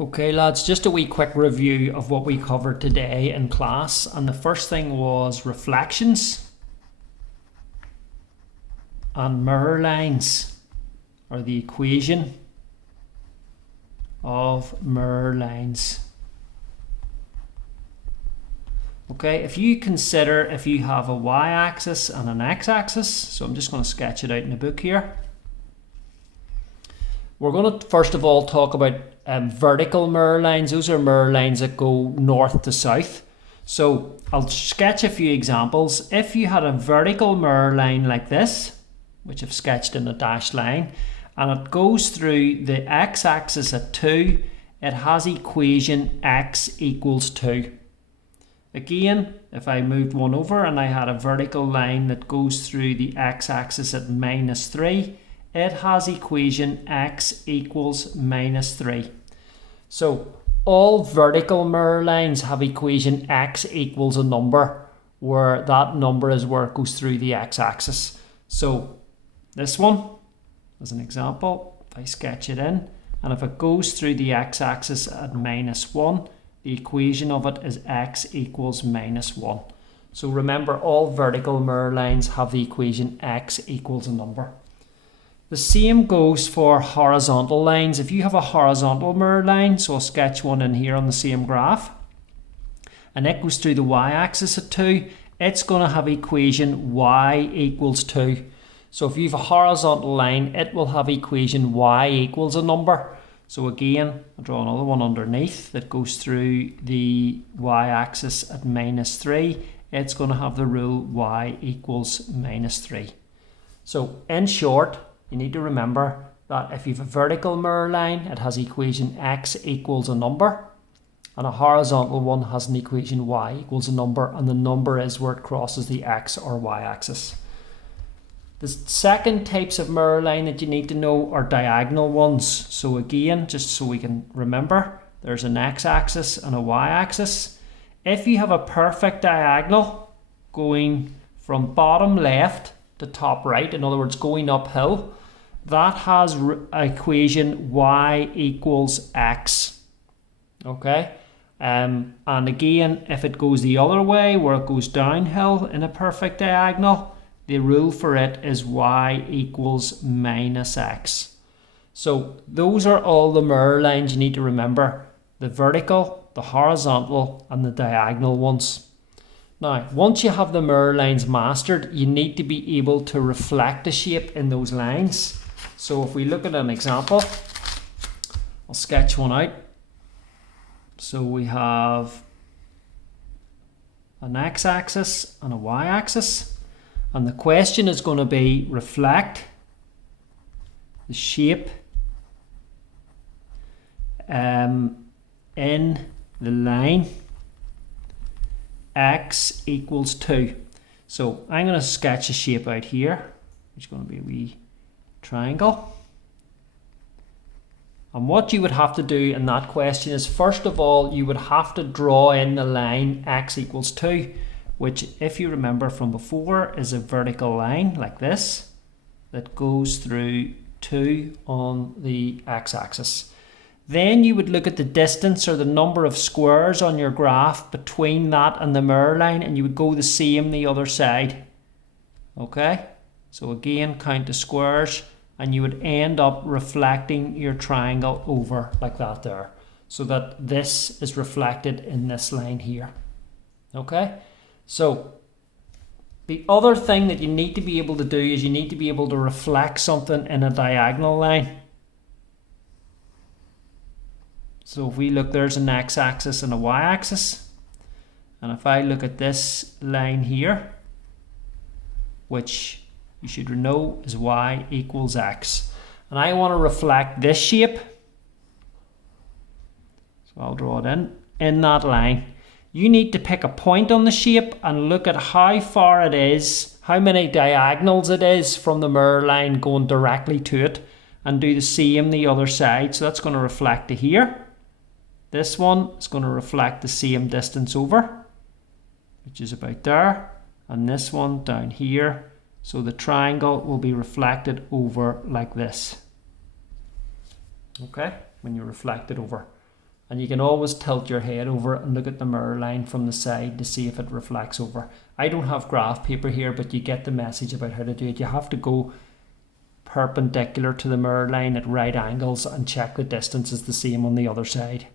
Okay lads, just a wee quick review of what we covered today in class, and the first thing was reflections and mirror lines, or the equation of mirror lines. Okay, if you consider if you have a y-axis and an x-axis, so I'm just going to sketch it out in the book here. We're going to first of all talk about vertical mirror lines. Those are mirror lines that go north to south. So I'll sketch a few examples. If you had a vertical mirror line like this, which I've sketched in a dashed line, and it goes through the x-axis at 2, it has equation x equals 2. Again, if I moved one over and I had a vertical line that goes through the x-axis at -3, it has equation x equals -3. So all vertical mirror lines have equation x equals a number, where that number is where it goes through the x-axis. So this one, as an example, if I sketch it in, and if it goes through the x-axis at -1, the equation of it is x equals -1. So remember, all vertical mirror lines have the equation x equals a number. The same goes for horizontal lines. If you have a horizontal mirror line, so I'll sketch one in here on the same graph, and it goes through the y-axis at 2, it's going to have equation y equals 2. So if you have a horizontal line, it will have equation y equals a number. So again, I'll draw another one underneath that goes through the y-axis at -3. It's going to have the rule y equals -3. So in short, you need to remember that if you have a vertical mirror line, it has equation x equals a number, and a horizontal one has an equation y equals a number, and the number is where it crosses the x or y axis. The second types of mirror line that you need to know are diagonal ones. So again, just so we can remember, there's an x-axis and a y-axis. If you have a perfect diagonal going from bottom left to top right, in other words going uphill, that has equation y equals x. Okay, and again, if it goes the other way, where it goes downhill in a perfect diagonal, the rule for it is y equals -x. So those are all the mirror lines you need to remember: the vertical, the horizontal, and the diagonal ones. Now, once you have the mirror lines mastered, you need to be able to reflect the shape in those lines. So if we look at an example, I'll sketch one out. So we have an x-axis and a y-axis. And the question is going to be reflect the shape in the line x equals 2. So I'm going to sketch a shape out here, which is going to be a wee triangle. And what you would have to do in that question is, first of all, you would have to draw in the line x equals 2, which, if you remember from before, is a vertical line like this that goes through 2 on the x-axis. Then you would look at the distance, or the number of squares on your graph between that and the mirror line, and you would go the same the other side. Okay, so again, count the squares, and you would end up reflecting your triangle over like that there, so that this is reflected in this line here. Okay, so the other thing that you need to be able to do is you need to be able to reflect something in a diagonal line. So if we look, there's an x-axis and a y-axis, and if I look at this line here, which you should know is y equals x, and I want to reflect this shape, so I'll draw it in that line. You need to pick a point on the shape and look at how far it is, how many diagonals it is from the mirror line going directly to it, and do the same the other side. So that's going to reflect to here. This one is going to reflect the same distance over, which is about there, and this one down here. So the triangle will be reflected over like this. Okay, when you reflect it over. And you can always tilt your head over and look at the mirror line from the side to see if it reflects over. I don't have graph paper here, but you get the message about how to do it. You have to go perpendicular to the mirror line at right angles and check the distance is the same on the other side.